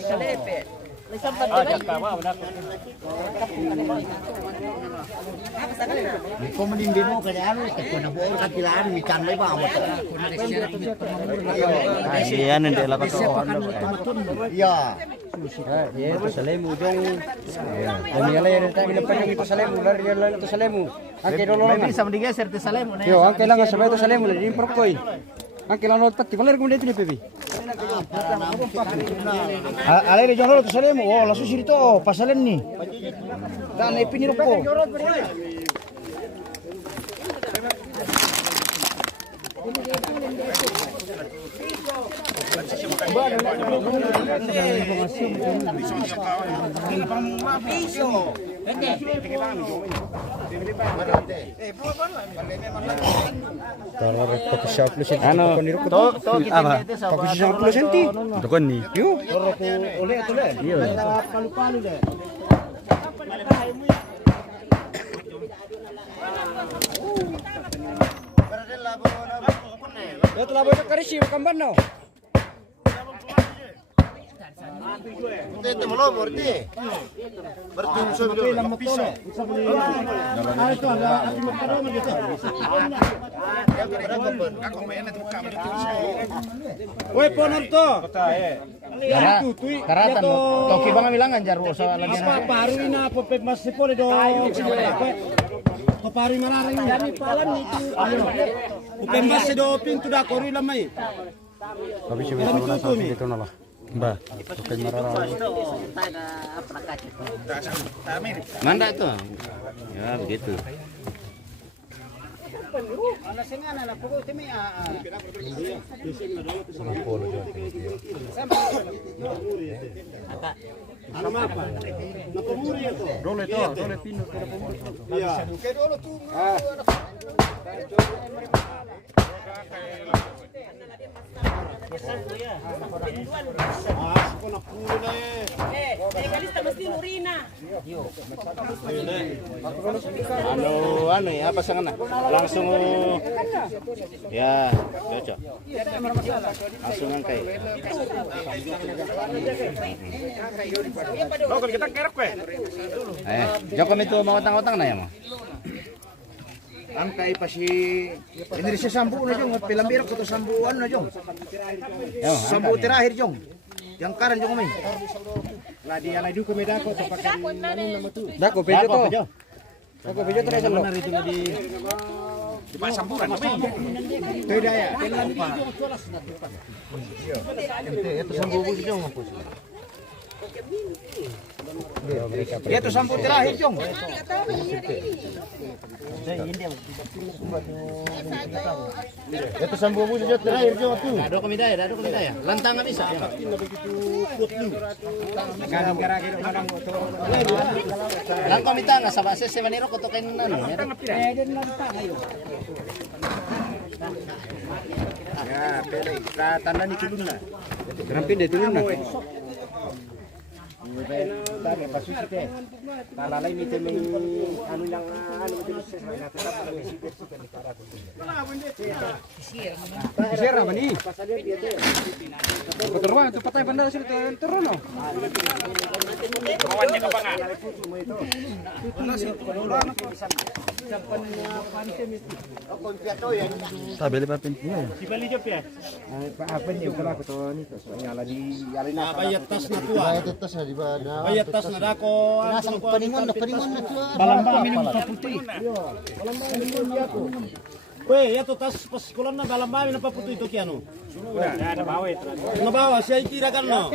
Kalepe. Ko manindi mo kada ano, ko na buo ka tilaan mi kanlay ba mo. Si ano hindi lang ko. Ya. Ya, itu salemu dong. Kami alay rin tayo na panyong ito salemu, lari yan ito salemu. Ang kailangan lang. Bisa mendigeser te salemu na. Yo, ang kailangan sabay ito salemu, lari yung prokoy. Ang kailangan pati, wala rin dito ni Pepe. Alay rin yung te salemu. Oh, langsung dito oh, pasalan ni. Dan ipinirok ko. Ano? To apa? Pag-isang 10 senti. Dokon ni. Yo. Iya. Palu-palu deh. Yo telah boleh karisi kamban no. Ito mo lo morti. Berarti so bilang pisa. Ah, itu ada api makarona gitu. Woi ponor to. Karatan mo. Toki bang bilangan jaro sa lagi na. Paru ina po pe mas sipole do. Paparu mararang yani palan itu. Upe mas do pintu da kori lamai. Tapi sih bisa mana satu itu nala. Ba. Oke marara. Mana itu? Ya begitu. Dole pino. Iya. Oke dulu tuh. Legalista mesti urina. Ano ya pasangan na. Langsung ya, cocok. Langsungan kayak. Lo kita kerek we. Joko itu mau utang-utang na ya mo. Ang kay pa si ini siya sambu na jong pilambiro ko to sambuan na jong. Sambu terakhir jong. Yang karan jong may. Ladi alay du kami dako to pakai Dako pejo to. Dako pejo to Ano na rito na di pasamburan kami. Tidak ya. Ito sambu ko jong po. Dia tuh sampu terakhir, Jong. Ito sambu mo dito terakhir Jong tu. Dado kami daya. Lantang kami bisa. Lang kami tanga sa base sa Maniro ko to kay nan. Ya, pere, tanda ni tulun na. Grampin deh tulun na. Tadi pasu site. Talalay ni temi anu yang anu terus saya tetap kami sipir ni para tu. Sierra mani. Betul itu patay bandar sila terus no. Kawannya kapangan. Tabi le papin niya. Si bali jop ya. Apa ni pula ko to ni to nyala di yari na. Bayat tas na tua. Tas na di ba na. Bayat tas na dako. Nasang paningon na tua. Balamba kami ng paputi. Weh, ya to tas pas kulam na balamba kami ng paputi to kiano. Ada bawit. Nabawa siya ikira kan no.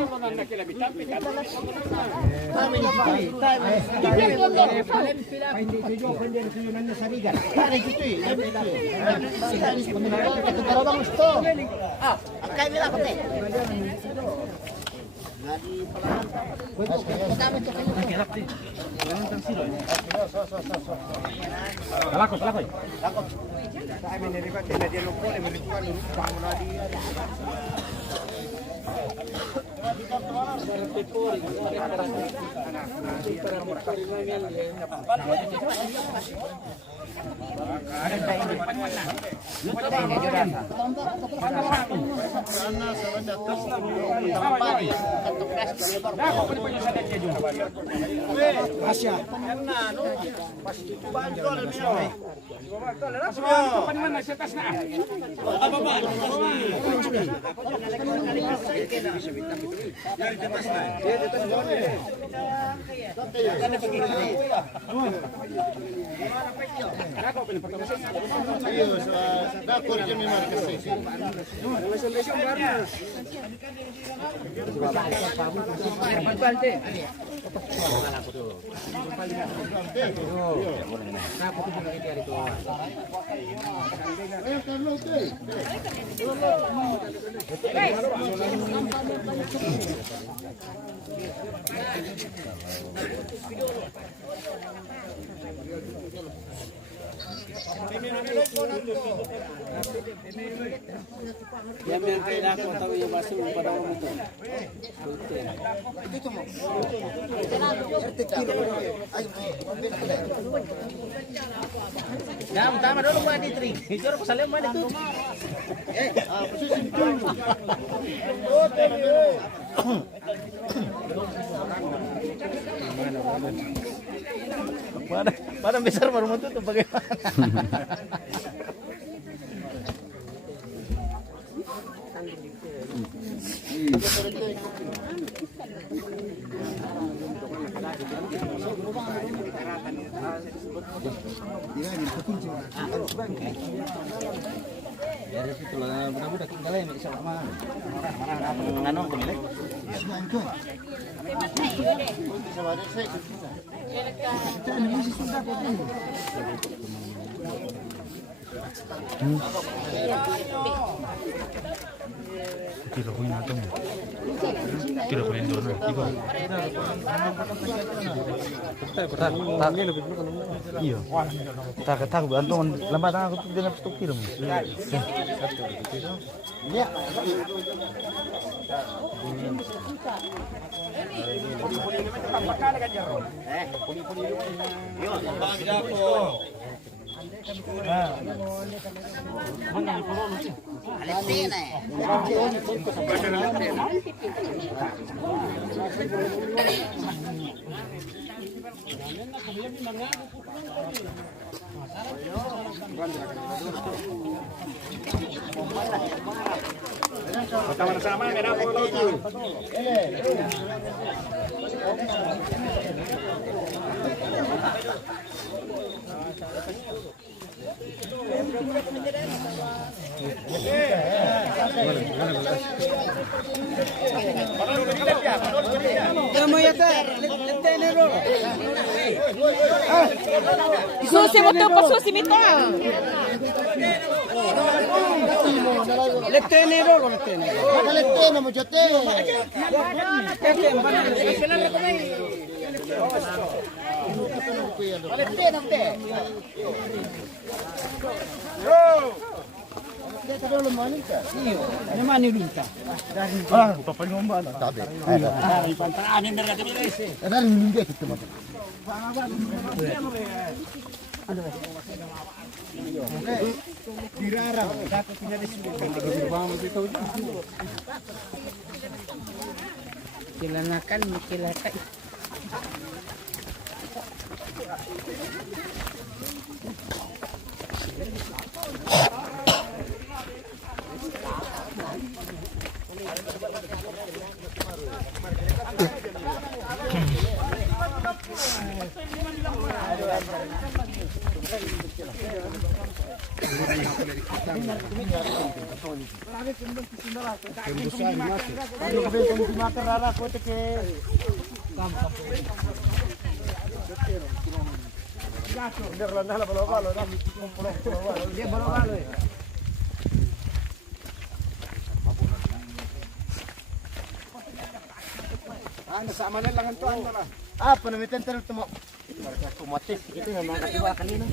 Tama dulu Pak Ditri. Hijau ko salim man itu. Padang besar baru mau tutup bagaimana? Kira ko yun natin. Kira ko rin doon. Iya. Tak bantuan lambat aku tuh dengan stok kilo. Iya. Sama-sama merah putih tu. Kamu ya teh, lente nero. Susi mo to, pasusi mo to. Lettene loro, lettene. Ma lettene mo già te. Ano man nilunta? Kilanakan, makilaka. Sama na lang ang tuan na lang. Ah, panamitan tayo ito mo. Kumatis. Ito yung mga katiwa kanina.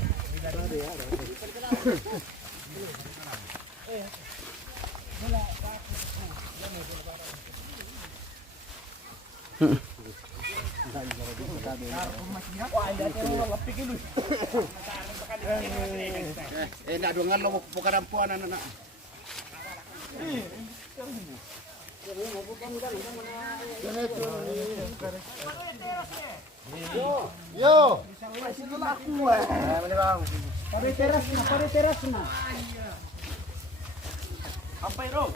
Nadungan lo pukarampuan na. Yo. Pare teras na. Apa iro?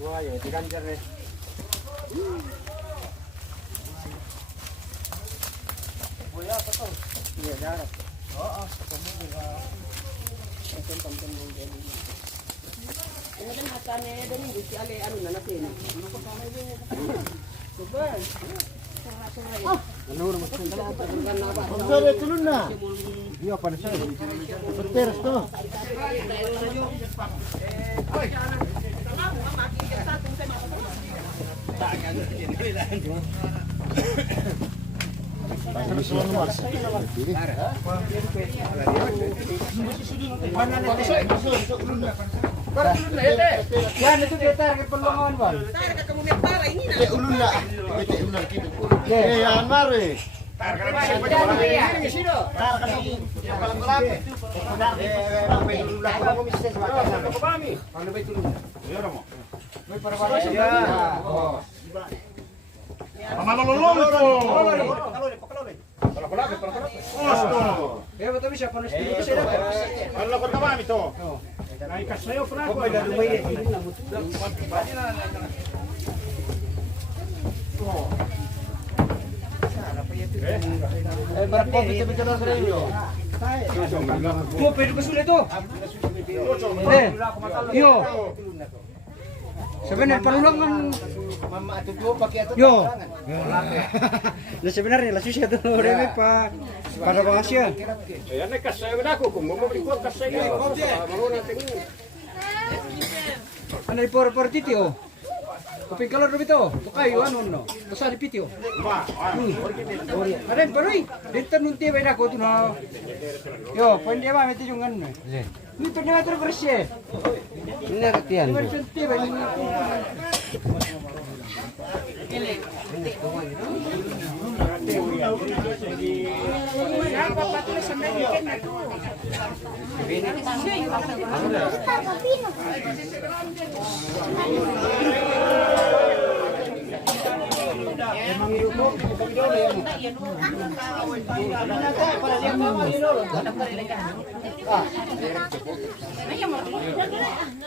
Wah, ya diganjar deh. Sore tulun na. Iya panas saya. Berteras to. Yan itu dia tarik pelongan, Bang. Tarik kamu may para ini na. Ulun na. Bete ulun kita. Yan mare. Mo, pwede ba sulit to? Yo. Sebenarnya palulang kan Mama atuh pakai atuh. yo. Nah sebenarnya lah susah tuh reme pa pada bangsa. Ya nek kasay na ko kung mo ko kasay. Ano por titio. Kaping kalor dito. Tukay ano no. Basta di pitio. Ada paroy. Dito nunti ba na ko to na. Yo, pwede ba meti yung ano. Ni pwede na terus ya. Ini retian. Nunti ba ni.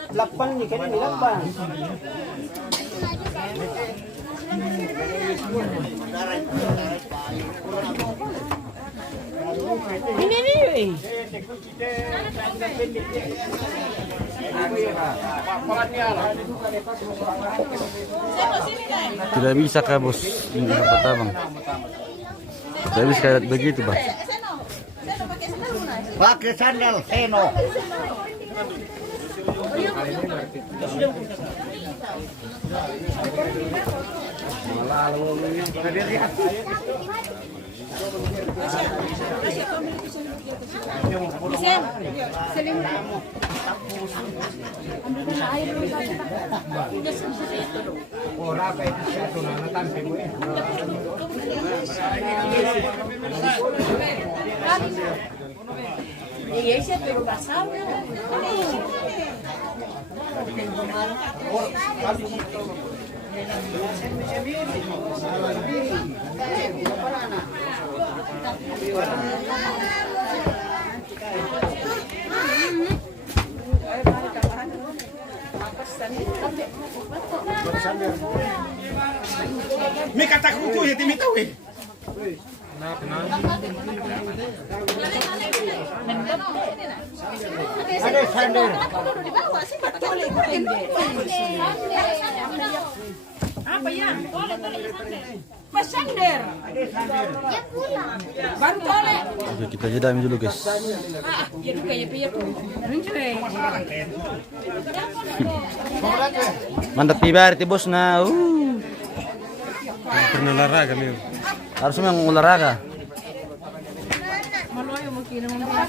Lakpan ni kan lakpan. Ini. Tidak bisa kah bos? Ini apa bang? Tidak bisa kayak begitu bang. Pakai sandal Seno. Iya, saya perlu basah. Mi kata kuku ya timi tahu. Ada sandal. Apa ya? Mas Sander. Baru tole. Oke, kita jeda dulu guys. Ya duka ya piye tuh. Mantap tiba ti bos na. Pernah olahraga nih. Harus memang olahraga. Maloyo mo kinang mga